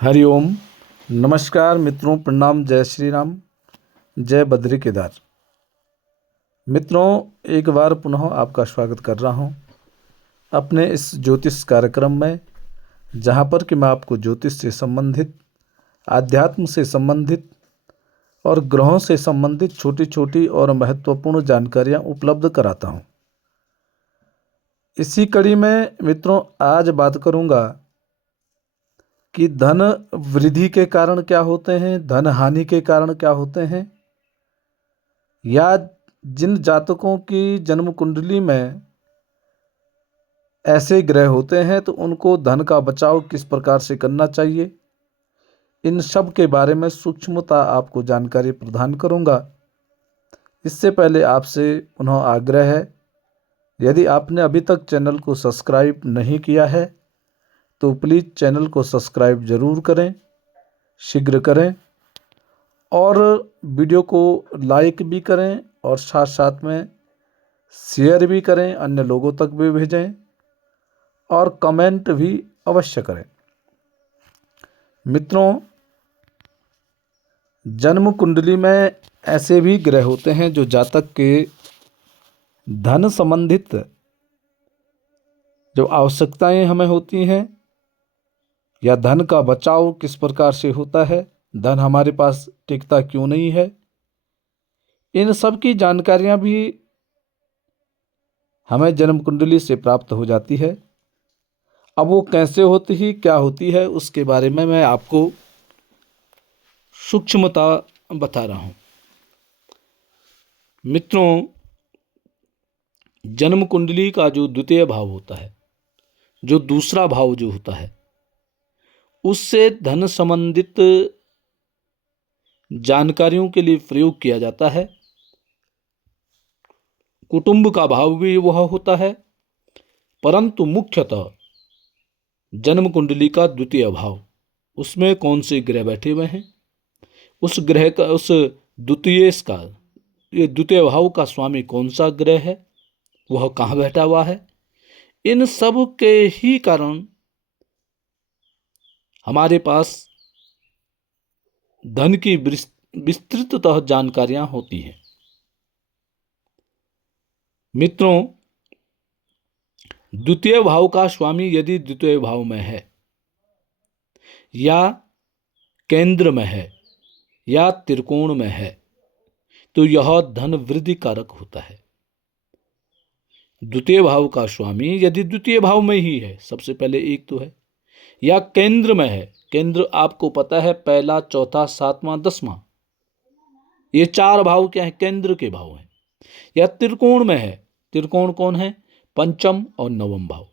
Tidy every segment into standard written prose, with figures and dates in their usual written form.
हरिओम। नमस्कार मित्रों, प्रणाम। जय श्री राम, जय बद्री केदार। मित्रों, एक बार पुनः आपका स्वागत कर रहा हूं अपने इस ज्योतिष कार्यक्रम में, जहां पर कि मैं आपको ज्योतिष से संबंधित, आध्यात्म से संबंधित और ग्रहों से संबंधित छोटी छोटी और महत्वपूर्ण जानकारियां उपलब्ध कराता हूं। इसी कड़ी में मित्रों आज बात करूंगा कि धन वृद्धि के कारण क्या होते हैं, धन हानि के कारण क्या होते हैं, या जिन जातकों की जन्म कुंडली में ऐसे ग्रह होते हैं तो उनको धन का बचाव किस प्रकार से करना चाहिए। इन सब के बारे में सूक्ष्मता आपको जानकारी प्रदान करूंगा। इससे पहले आपसे पुनः आग्रह है, यदि आपने अभी तक चैनल को सब्सक्राइब नहीं किया है तो प्लीज़ चैनल को सब्सक्राइब ज़रूर करें, शीघ्र करें, और वीडियो को लाइक भी करें और साथ साथ में शेयर भी करें, अन्य लोगों तक भी भेजें और कमेंट भी अवश्य करें। मित्रों, जन्म कुंडली में ऐसे भी ग्रह होते हैं जो जातक के धन संबंधित जो आवश्यकताएं हमें होती हैं या धन का बचाव किस प्रकार से होता है, धन हमारे पास टिकता क्यों नहीं है, इन सब की जानकारियां भी हमें जन्म कुंडली से प्राप्त हो जाती है। अब वो कैसे होती ही क्या होती है उसके बारे में मैं आपको सूक्ष्मता बता रहा हूं। मित्रों, जन्म कुंडली का जो द्वितीय भाव होता है, जो दूसरा भाव जो होता है, उससे धन संबंधित जानकारियों के लिए प्रयोग किया जाता है। कुटुंब का भाव भी वह होता है, परंतु मुख्यतः जन्म कुंडली का द्वितीय भाव, उसमें कौन से ग्रह बैठे हुए हैं, उस ग्रह का, उस द्वितीय भाव का स्वामी कौन सा ग्रह है, वह कहाँ बैठा हुआ है, इन सब के ही कारण हमारे पास धन की विस्तृततः जानकारियां होती हैं। मित्रों, द्वितीय भाव का स्वामी यदि द्वितीय भाव में है या केंद्र में है या त्रिकोण में है तो यह धन वृद्धि कारक होता है। द्वितीय भाव का स्वामी यदि द्वितीय भाव में ही है, सबसे पहले एक तो है, या केंद्र में है, केंद्र आपको पता है पहला, चौथा, सातवां, दसवां, ये चार भाव क्या है, केंद्र के भाव हैं, या त्रिकोण में है, त्रिकोण कौन है, पंचम और नवम भाव।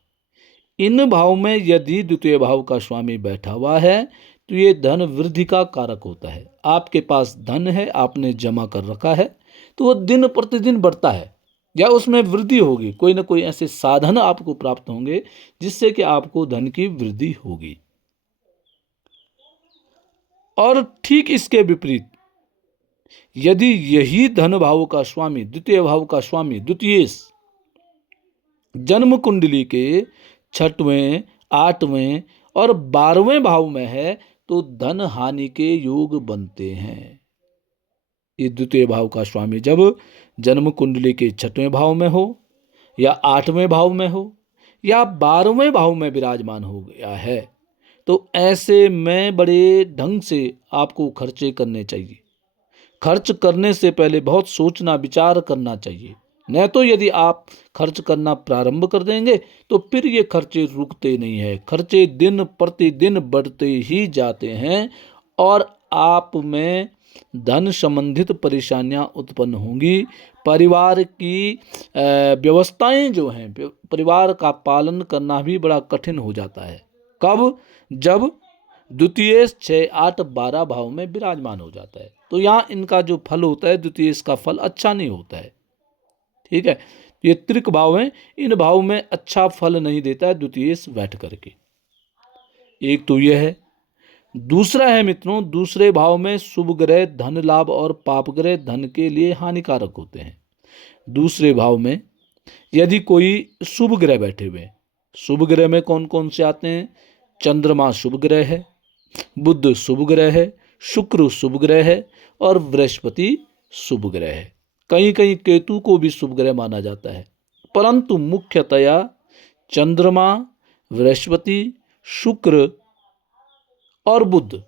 इन भाव में यदि द्वितीय भाव का स्वामी बैठा हुआ है तो ये धन वृद्धि का कारक होता है। आपके पास धन है, आपने जमा कर रखा है, तो वो दिन प्रतिदिन बढ़ता है या उसमें वृद्धि होगी, कोई ना कोई ऐसे साधन आपको प्राप्त होंगे जिससे कि आपको धन की वृद्धि होगी। और ठीक इसके विपरीत यदि यही धन भाव का स्वामी, द्वितीय भाव का स्वामी, द्वितीय जन्म कुंडली के छठवें, आठवें और 12वें भाव में है तो धन हानि के योग बनते हैं। ये द्वितीय भाव का स्वामी जब जन्म कुंडली के छठवें भाव में हो या आठवें भाव में हो या 12वें भाव में विराजमान हो गया है तो ऐसे में बड़े ढंग से आपको खर्चे करने चाहिए। खर्च करने से पहले बहुत सोचना विचार करना चाहिए, नहीं तो यदि आप खर्च करना प्रारंभ कर देंगे तो फिर ये खर्चे रुकते नहीं है, खर्चे दिन प्रतिदिन बढ़ते ही जाते हैं और आप में धन संबंधित परेशानियां उत्पन्न होंगी। परिवार की व्यवस्थाएं जो हैं, परिवार का पालन करना भी बड़ा कठिन हो जाता है। कब? जब द्वितीय 6, 8, 12 भाव में विराजमान हो जाता है तो यहाँ इनका जो फल होता है, द्वितीय का फल अच्छा नहीं होता है। ठीक है, ये त्रिक भाव है, इन भाव में अच्छा फल नहीं देता है द्वितीय बैठ करके। एक तो यह है। दूसरा है मित्रों, दूसरे भाव में शुभ ग्रह धन लाभ और पाप ग्रह धन के लिए हानिकारक होते हैं। दूसरे भाव में यदि कोई शुभ ग्रह बैठे हुए, शुभ ग्रह में कौन कौन से आते हैं? चंद्रमा शुभ ग्रह है, बुध शुभ ग्रह है, शुक्र शुभ ग्रह है और बृहस्पति शुभ ग्रह है। कहीं कहीं केतु को भी शुभ ग्रह माना जाता है, परंतु मुख्यतया चंद्रमा, बृहस्पति, शुक्र और बुध,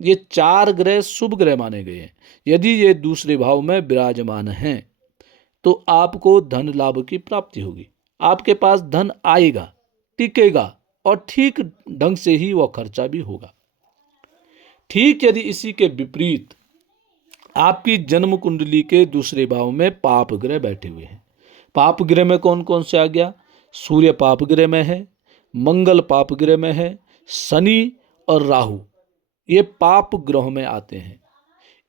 ये 4 ग्रह शुभ ग्रह माने गए हैं। यदि ये दूसरे भाव में विराजमान हैं तो आपको धन लाभ की प्राप्ति होगी, आपके पास धन आएगा, टिकेगा और ठीक ढंग से ही वह खर्चा भी होगा। ठीक यदि इसी के विपरीत आपकी जन्म कुंडली के दूसरे भाव में पाप ग्रह बैठे हुए हैं। पाप ग्रह में कौन कौन से आ गया? सूर्य पाप ग्रह में है, मंगल पाप ग्रह में है, शनि और राहु, ये पाप ग्रह में आते हैं।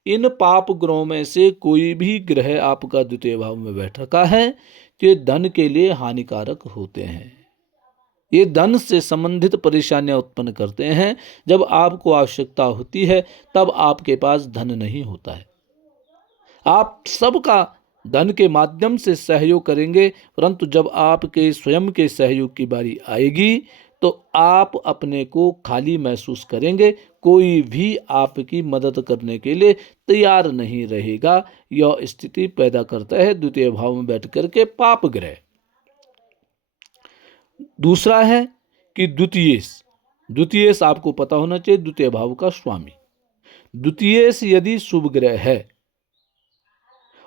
इन पाप ग्रहों में से कोई भी ग्रह आपका द्वितीय भाव में बैठ रखा है तो ये धन के लिए हानिकारक होते हैं। ये धन से संबंधित परेशानियां उत्पन्न करते हैं। जब आपको आवश्यकता होती है तब आपके पास धन नहीं होता है। आप सबका धन के माध्यम से सहयोग करेंगे, परंतु जब आपके स्वयं के सहयोग की बारी आएगी तो आप अपने को खाली महसूस करेंगे। कोई भी आपकी मदद करने के लिए तैयार नहीं रहेगा। यह स्थिति पैदा करता है द्वितीय भाव में बैठ करके पाप ग्रह। दूसरा है कि द्वितीयेश आपको पता होना चाहिए, द्वितीय भाव का स्वामी। द्वितीयेश यदि शुभ ग्रह है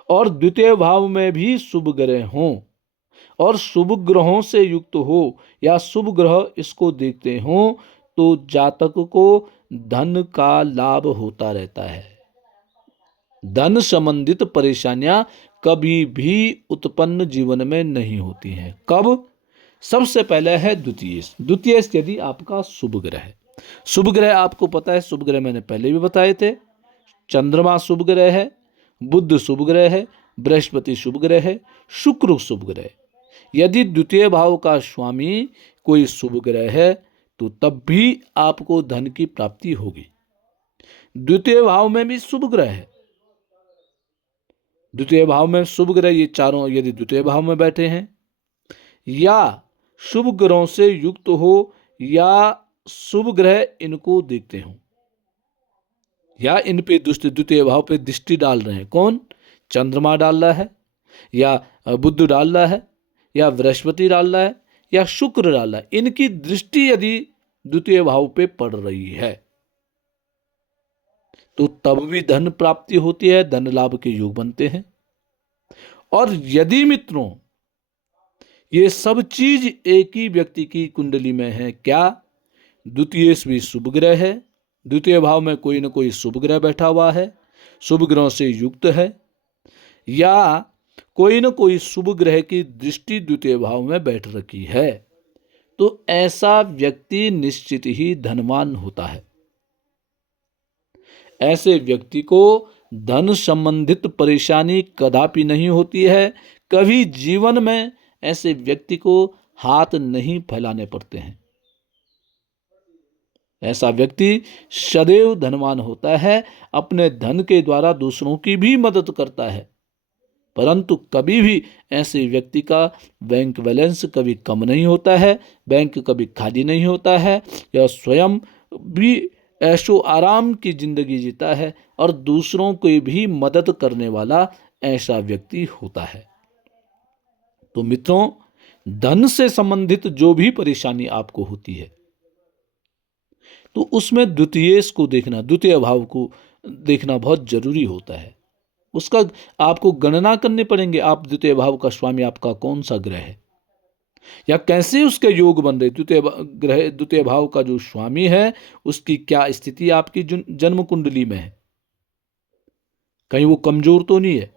और द्वितीय भाव में भी शुभ ग्रह हों और शुभ ग्रहों से युक्त हो या शुभ ग्रह इसको देखते हों तो जातक को धन का लाभ होता रहता है। धन संबंधित परेशानियां कभी भी उत्पन्न जीवन में नहीं होती हैं। कब? सबसे पहले है द्वितीयेश यदि आपका शुभ ग्रह है। शुभ ग्रह आपको पता है, शुभ ग्रह मैंने पहले भी बताए थे। चंद्रमा शुभ ग्रह है, बुध शुभ ग्रह है, बृहस्पति शुभ ग्रह है, शुक्र शुभ ग्रह। यदि द्वितीय भाव का स्वामी कोई शुभ ग्रह है तो तब भी आपको धन की प्राप्ति होगी। द्वितीय भाव में भी शुभ ग्रह है, द्वितीय भाव में शुभ ग्रह, ये चारों यदि द्वितीय भाव में बैठे हैं या शुभ ग्रहों से युक्त हो या शुभ ग्रह इनको देखते हो या इन पे द्वितीय भाव पे दृष्टि डाल रहे हैं। कौन? चंद्रमा डाल रहा है या बुध डाल रहा है या बृहस्पति डाल रहा है या शुक्र डाल रहा है। इनकी दृष्टि यदि द्वितीय भाव पे पड़ रही है तो तब भी धन प्राप्ति होती है, धन लाभ के योग बनते हैं। और यदि मित्रों ये सब चीज एक ही व्यक्ति की कुंडली में है, क्या? द्वितीयेश भी शुभ ग्रह है, द्वितीय भाव में कोई न कोई शुभ ग्रह बैठा हुआ है, शुभ ग्रहों से युक्त है, या कोई न कोई शुभ ग्रह की दृष्टि द्वितीय भाव में बैठ रखी है, तो ऐसा व्यक्ति निश्चित ही धनवान होता है। ऐसे व्यक्ति को धन संबंधित परेशानी कदापि नहीं होती है। कभी जीवन में ऐसे व्यक्ति को हाथ नहीं फैलाने पड़ते हैं। ऐसा व्यक्ति सदैव धनवान होता है, अपने धन के द्वारा दूसरों की भी मदद करता है, परंतु कभी भी ऐसे व्यक्ति का बैंक बैलेंस कभी कम नहीं होता है, बैंक कभी खाली नहीं होता है। यह स्वयं भी ऐशो आराम की जिंदगी जीता है और दूसरों को भी मदद करने वाला ऐसा व्यक्ति होता है। तो मित्रों, धन से संबंधित जो भी परेशानी आपको होती है तो उसमें द्वितीयेश को देखना, द्वितीय भाव को देखना बहुत जरूरी होता है। उसका आपको गणना करने पड़ेंगे, आप द्वितीय भाव का स्वामी आपका कौन सा ग्रह है या कैसे उसके योग बन रहे। द्वितीय भाव का जो स्वामी है उसकी क्या स्थिति आपकी जन्म कुंडली में है, कहीं वो कमजोर तो नहीं है,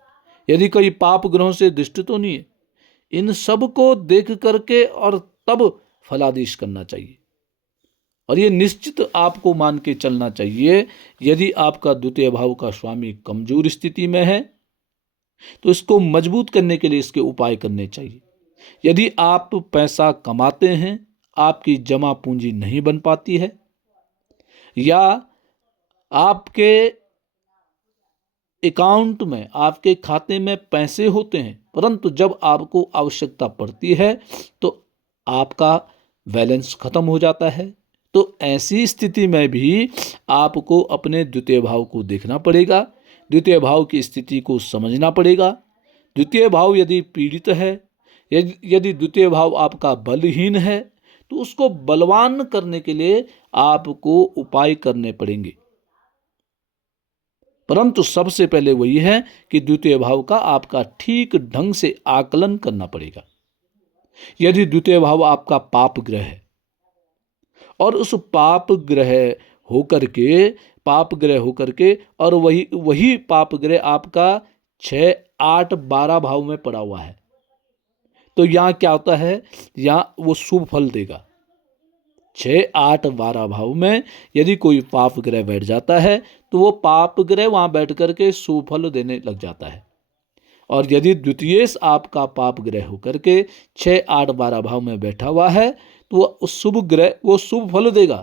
यदि कहीं पाप ग्रहों से दृष्ट तो नहीं है। इन सब को देख करके और तब फलादेश करना चाहिए। और ये निश्चित आपको मान के चलना चाहिए, यदि आपका द्वितीय भाव का स्वामी कमजोर स्थिति में है तो इसको मजबूत करने के लिए इसके उपाय करने चाहिए। यदि आप पैसा कमाते हैं, आपकी जमा पूंजी नहीं बन पाती है, या आपके अकाउंट में, आपके खाते में पैसे होते हैं परंतु जब आपको आवश्यकता पड़ती है तो आपका बैलेंस खत्म हो जाता है, तो ऐसी स्थिति में भी आपको अपने द्वितीय भाव को देखना पड़ेगा, द्वितीय भाव की स्थिति को समझना पड़ेगा। द्वितीय भाव यदि पीड़ित है, यदि द्वितीय भाव आपका बलहीन है, तो उसको बलवान करने के लिए आपको उपाय करने पड़ेंगे। परंतु सबसे पहले वही है कि द्वितीय भाव का आपका ठीक ढंग से आकलन करना पड़ेगा। यदि द्वितीय भाव आपका पाप ग्रह है और उस पाप ग्रह होकर के और वही पाप ग्रह आपका 6, 8, 12 भाव में पड़ा हुआ है, तो यहाँ क्या होता है, यहाँ वो शुभ फल देगा। 6, 8, 12 भाव में यदि कोई पाप ग्रह बैठ जाता है तो वो पाप ग्रह वहां बैठ करके शुभ फल देने लग जाता है। और यदि द्वितीय आपका पाप ग्रह होकर के 6, 8, 12 भाव में बैठा हुआ है तो वो शुभ ग्रह वो शुभ फल देगा,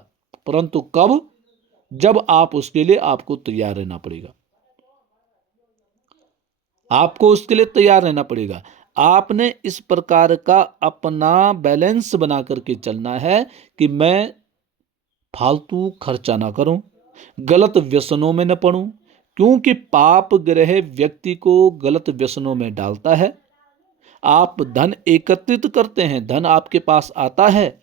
परंतु कब? जब आप उसके लिए आपको तैयार रहना पड़ेगा। आपको उसके लिए तैयार रहना पड़ेगा। आपने इस प्रकार का अपना बैलेंस बना करके चलना है कि मैं फालतू खर्चा ना करूं, गलत व्यसनों में न पड़ूं, क्योंकि पाप ग्रह व्यक्ति को गलत व्यसनों में डालता है। आप धन एकत्रित करते हैं, धन आपके पास आता है,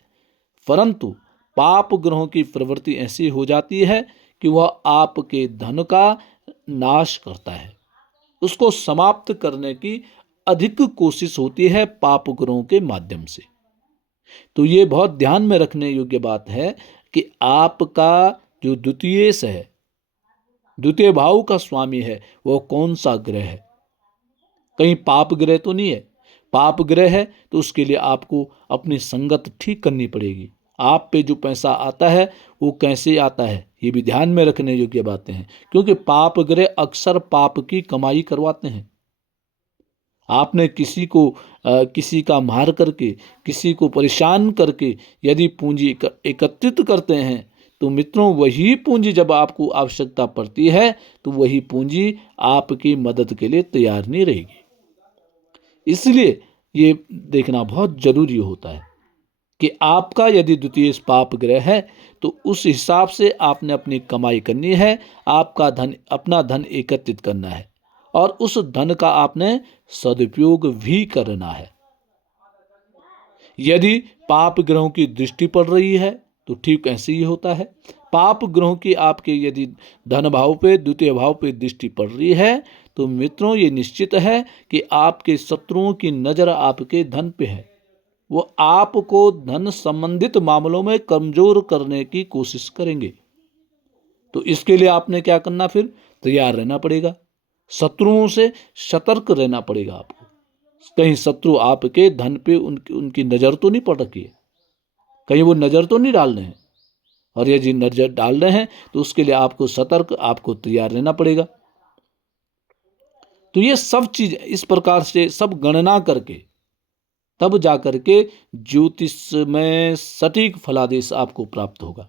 परंतु पाप ग्रहों की प्रवृत्ति ऐसी हो जाती है कि वह आपके धन का नाश करता है, उसको समाप्त करने की अधिक कोशिश होती है पाप ग्रहों के माध्यम से। तो ये बहुत ध्यान में रखने योग्य बात है कि आपका जो द्वितीय भाव का स्वामी है, वो कौन सा ग्रह है। कहीं पाप ग्रह तो नहीं है। पाप ग्रह है तो उसके लिए आपको अपनी संगत ठीक करनी पड़ेगी। आप पे जो पैसा आता है वो कैसे आता है, ये भी ध्यान में रखने योग्य बातें हैं, क्योंकि पाप ग्रह अक्सर पाप की कमाई करवाते हैं। आपने किसी का मार करके, किसी को परेशान करके यदि पूंजी एकत्रित करते हैं, तो मित्रों वही पूंजी जब आपको आवश्यकता पड़ती है तो वही पूंजी आपकी मदद के लिए तैयार नहीं रहेगी। इसलिए ये देखना बहुत जरूरी होता है कि आपका यदि द्वितीय पाप ग्रह है तो उस हिसाब से आपने अपनी कमाई करनी है, अपना धन एकत्रित करना है और उस धन का आपने सदुपयोग भी करना है। यदि पाप ग्रहों की दृष्टि पड़ रही है तो ठीक ऐसे ही होता है। पाप ग्रहों की आपके यदि धन भाव पे, द्वितीय भाव पे दृष्टि पड़ रही है तो मित्रों ये निश्चित है कि आपके शत्रुओं की नजर आपके धन पे है। वो आपको धन संबंधित मामलों में कमजोर करने की कोशिश करेंगे। तो इसके लिए आपने क्या करना, फिर तैयार रहना पड़ेगा, शत्रुओं से सतर्क रहना पड़ेगा आपको। कहीं शत्रु आपके धन पे उनकी नजर तो नहीं पड़ रखी है, कहीं वो नजर तो नहीं डाल रहे हैं, और यदि नजर डाल रहे हैं तो उसके लिए आपको सतर्क, आपको तैयार रहना पड़ेगा। तो ये सब चीज इस प्रकार से सब गणना करके तब जाकर के ज्योतिष में सटीक फलादेश आपको प्राप्त होगा।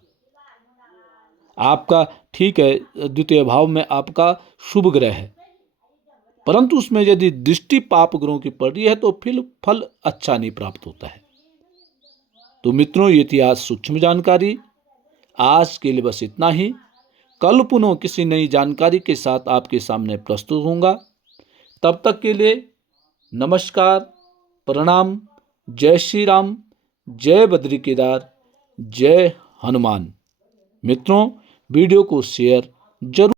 आपका ठीक है, द्वितीय भाव में आपका शुभ ग्रह है, परंतु उसमें यदि दृष्टि पाप ग्रहों की पड़ रही है तो फिर फल अच्छा नहीं प्राप्त होता है। तो मित्रों ये थी आज सूक्ष्म जानकारी। आज के लिए बस इतना ही। कल पुनः किसी नई जानकारी के साथ आपके सामने प्रस्तुत होऊंगा। तब तक के लिए नमस्कार, प्रणाम, जय श्री राम, जय बद्री केदार, जय हनुमान। मित्रों वीडियो को शेयर जरूर